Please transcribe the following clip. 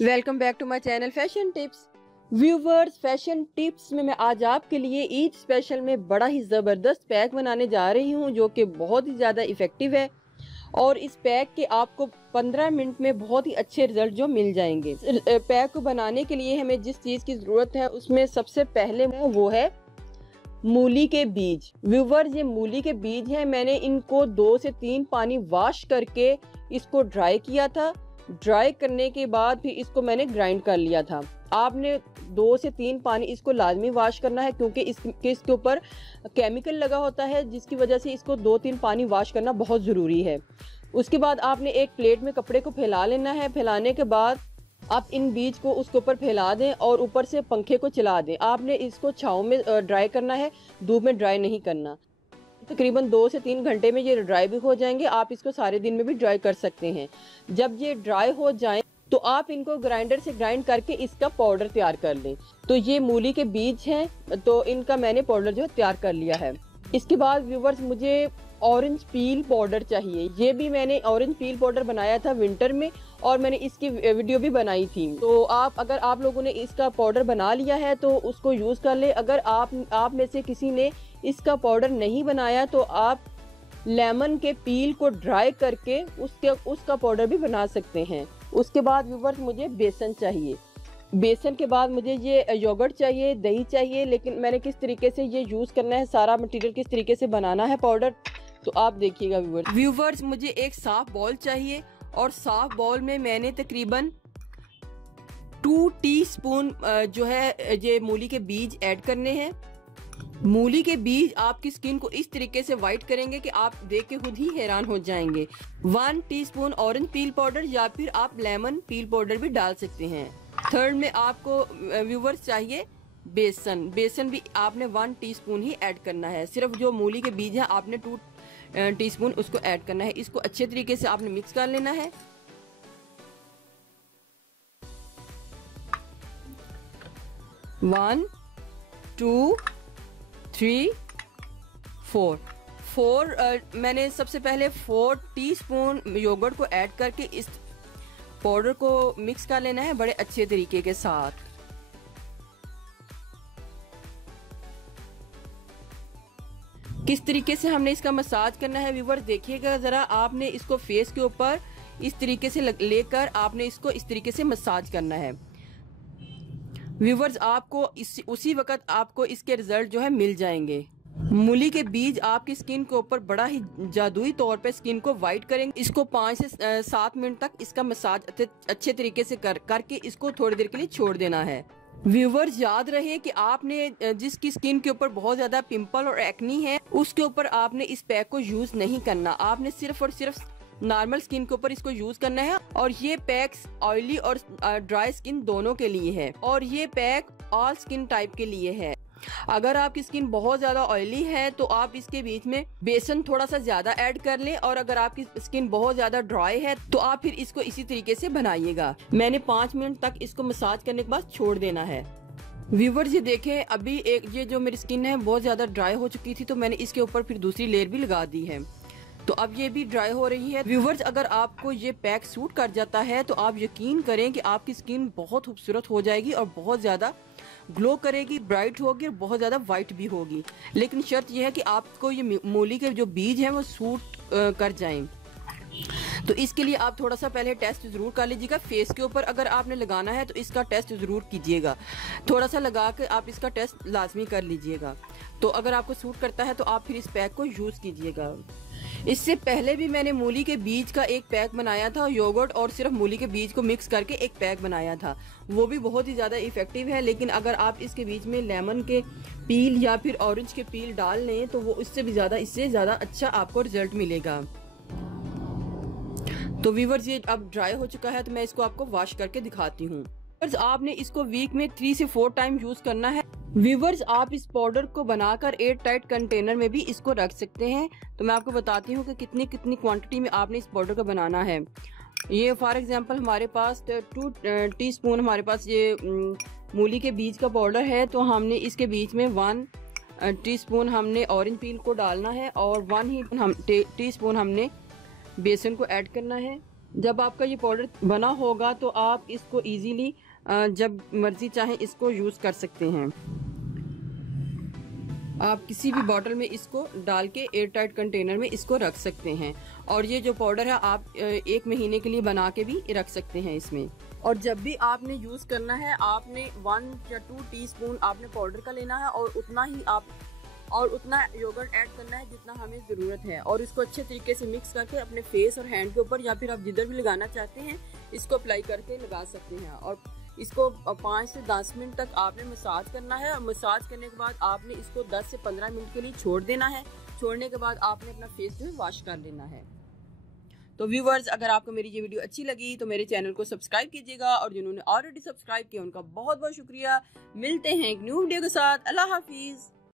Welcome back to my channel fashion tips. Viewers, fashion tips में मैं आज आपके लिए ईद स्पेशल में बड़ा ही ज़बरदस्त पैक बनाने जा रही हूं जो कि बहुत ही ज़्यादा इफ़ेक्टिव है और इस पैक के आपको 15 मिनट में बहुत ही अच्छे रिजल्ट जो मिल जाएंगे। पैक को बनाने के लिए हमें जिस चीज़ की ज़रूरत है उसमें सबसे पहले वो है मूली के बीज। व्यूवर्स, ये मूली के बीज हैं। मैंने इनको 2 से 3 पानी वॉश करके इसको ड्राई किया था। ड्राई करने के बाद फिर इसको मैंने ग्राइंड कर लिया था। आपने 2 से 3 पानी इसको लाजमी वॉश करना है क्योंकि इसके ऊपर केमिकल लगा होता है जिसकी वजह से इसको 2-3 पानी वॉश करना बहुत ज़रूरी है। उसके बाद आपने एक प्लेट में कपड़े को फैला लेना है। फैलाने के बाद आप इन बीज को उसके ऊपर फैला दें और ऊपर से पंखे को चला दें। आपने इसको छाँव में ड्राई करना है, धूप में ड्राई नहीं करना। तकरीबन 2 से 3 घंटे में ये ड्राई भी हो जाएंगे। आप इसको सारे दिन में भी ड्राई कर सकते हैं। जब ये ड्राई हो जाए तो आप इनको ग्राइंडर से ग्राइंड करके इसका पाउडर तैयार कर लें। तो ये मूली के बीज हैं, तो इनका मैंने पाउडर जो तैयार कर लिया है। इसके बाद व्यूवर्स, मुझे ऑरेंज पील पाउडर चाहिए। ये भी मैंने ऑरेंज पील पाउडर बनाया था विंटर में और मैंने इसकी वीडियो भी बनाई थी। तो अगर आप लोगों ने इसका पाउडर बना लिया है तो उसको यूज़ कर ले। अगर आप में से किसी ने इसका पाउडर नहीं बनाया तो आप लेमन के पील को ड्राई करके उसका पाउडर भी बना सकते हैं। उसके बाद व्यूवर्स, मुझे बेसन चाहिए। बेसन के बाद मुझे ये योगर्ट चाहिए, दही चाहिए। लेकिन मैंने किस तरीके से ये यूज़ करना है, सारा मटेरियल किस तरीके से बनाना है पाउडर, तो आप देखिएगा व्यूवर्स। मुझे एक साफ बाउल चाहिए और साफ बाउल में मैंने तकरीबन 2 टीस्पून जो है ये मूली के बीज ऐड करने हैं। मूली के बीज आपकी स्किन को इस तरीके से व्हाइट करेंगे कि आप देख के खुद ही हैरान हो जाएंगे। 1 टीस्पून ऑरेंज पील पाउडर या फिर आप लेमन पील पाउडर भी डाल सकते हैं। थर्ड में आपको व्यूवर्स चाहिए बेसन। बेसन भी आपने 1 टीस्पून ही ऐड करना है। सिर्फ जो मूली के बीज है आपने 2 टीस्पून उसको ऐड करना है। इसको अच्छे तरीके से आपने मिक्स कर लेना है। वन, 2, 3, 4 मैंने सबसे पहले 4 टीस्पून योगर्ट को ऐड करके इस पाउडर को मिक्स कर लेना है बड़े अच्छे तरीके के साथ। किस तरीके से हमने इसका मसाज करना है व्यूवर्स देखिएगा ज़रा। आपने इसको फेस के ऊपर इस तरीके से लेकर आपने इसको इस तरीके से मसाज करना है। व्यूवर्स, आपको उसी वक्त आपको इसके रिजल्ट जो है मिल जाएंगे। मूली के बीज आपकी स्किन के ऊपर बड़ा ही जादुई तौर पे स्किन को वाइट करेंगे। इसको 5 से 7 मिनट तक इसका मसाज अच्छे तरीके से करके इसको थोड़ी देर के लिए छोड़ देना है। व्यूवर्स, याद रहे कि आपने जिसकी स्किन के ऊपर बहुत ज्यादा पिंपल और एक्नी है उसके ऊपर आपने इस पैक को यूज नहीं करना। आपने सिर्फ और सिर्फ नॉर्मल स्किन के ऊपर इसको यूज करना है। और ये पैक ऑयली और ड्राई स्किन दोनों के लिए है और ये पैक ऑल स्किन टाइप के लिए है। अगर आपकी स्किन बहुत ज्यादा ऑयली है तो आप इसके बीच में बेसन थोड़ा सा ज्यादा ऐड कर लें और अगर आपकी स्किन बहुत ज्यादा ड्राई है तो आप फिर इसको इसी तरीके से बनाइएगा। मैंने 5 मिनट तक इसको मसाज करने के बाद छोड़ देना है। व्यूवर्स, ये देखें अभी ये जो मेरी स्किन है बहुत ज्यादा ड्राई हो चुकी थी तो मैंने इसके ऊपर फिर दूसरी लेयर भी लगा दी है। तो अब ये भी ड्राई हो रही है। व्यूवर्स, अगर आपको ये पैक सूट कर जाता है तो आप यकीन करें कि आपकी स्किन बहुत खूबसूरत हो जाएगी और बहुत ज़्यादा ग्लो करेगी, ब्राइट होगी और बहुत ज़्यादा वाइट भी होगी। लेकिन शर्त यह है कि आपको ये मूली के जो बीज हैं वो सूट कर जाएं। तो इसके लिए आप थोड़ा सा पहले टेस्ट ज़रूर कर लीजिएगा। फेस के ऊपर अगर आपने लगाना है तो इसका टेस्ट ज़रूर कीजिएगा। थोड़ा सा लगा के आप इसका टेस्ट लाजमी कर लीजिएगा। तो अगर आपको सूट करता है तो आप फिर इस पैक को यूज़ कीजिएगा। इससे पहले भी मैंने मूली के बीज का एक पैक बनाया था, योगर्ट और सिर्फ मूली के बीज को मिक्स करके एक पैक बनाया था। वो भी बहुत ही ज़्यादा इफेक्टिव है। लेकिन अगर आप इसके बीच में लेमन के पील या फिर ऑरेंज के पील डाल लें तो वो इससे ज़्यादा अच्छा आपको रिजल्ट मिलेगा। तो व्यूवर्स, ये अब ड्राई हो चुका है तो मैं इसको आपको वॉश करके दिखाती हूँ। आपने इसको वीक में 3 से 4 टाइम यूज करना है। व्यूवर्स, आप इस पाउडर को बनाकर एयर टाइट कंटेनर में भी इसको रख सकते हैं। तो मैं आपको बताती हूँ कि कितनी क्वांटिटी में आपने इस पाउडर को बनाना है। ये फॉर एग्जांपल हमारे पास 2 टीस्पून हमारे पास ये मूली के बीज का पाउडर है। तो हमने इसके बीच में 1 टीस्पून हमने ऑरेंज पील को डालना है और 1 टीस्पून हमने बेसन को ऐड करना है। जब आपका ये पाउडर बना होगा तो आप इसको इजीली जब मर्जी चाहे इसको यूज़ कर सकते हैं। आप किसी भी बॉटल में इसको डाल के एयर टाइट कंटेनर में इसको रख सकते हैं। और ये जो पाउडर है आप 1 महीने के लिए बना के भी रख सकते हैं इसमें। और जब भी आपने यूज़ करना है आपने 1 या 2 टीस्पून आपने पाउडर का लेना है और उतना योगर्ट ऐड करना है जितना हमें ज़रूरत है। और इसको अच्छे तरीके से मिक्स करके अपने फेस और हैंड के ऊपर या फिर आप जिधर भी लगाना चाहते हैं इसको अप्लाई करके लगा सकते हैं। और इसको 5 से 10 मिनट तक आपने मसाज करना है। और मसाज करने के बाद आपने इसको 10 से 15 मिनट के लिए छोड़ देना है। छोड़ने के बाद आपने अपना फेस जो है वॉश कर लेना है। तो व्यूवर्स, अगर आपको मेरी ये वीडियो अच्छी लगी तो मेरे चैनल को सब्सक्राइब कीजिएगा, और जिन्होंने ऑलरेडी सब्सक्राइब किया उनका बहुत बहुत शुक्रिया। मिलते हैं एक न्यू वीडियो के साथ। अल्लाह हाफिज़।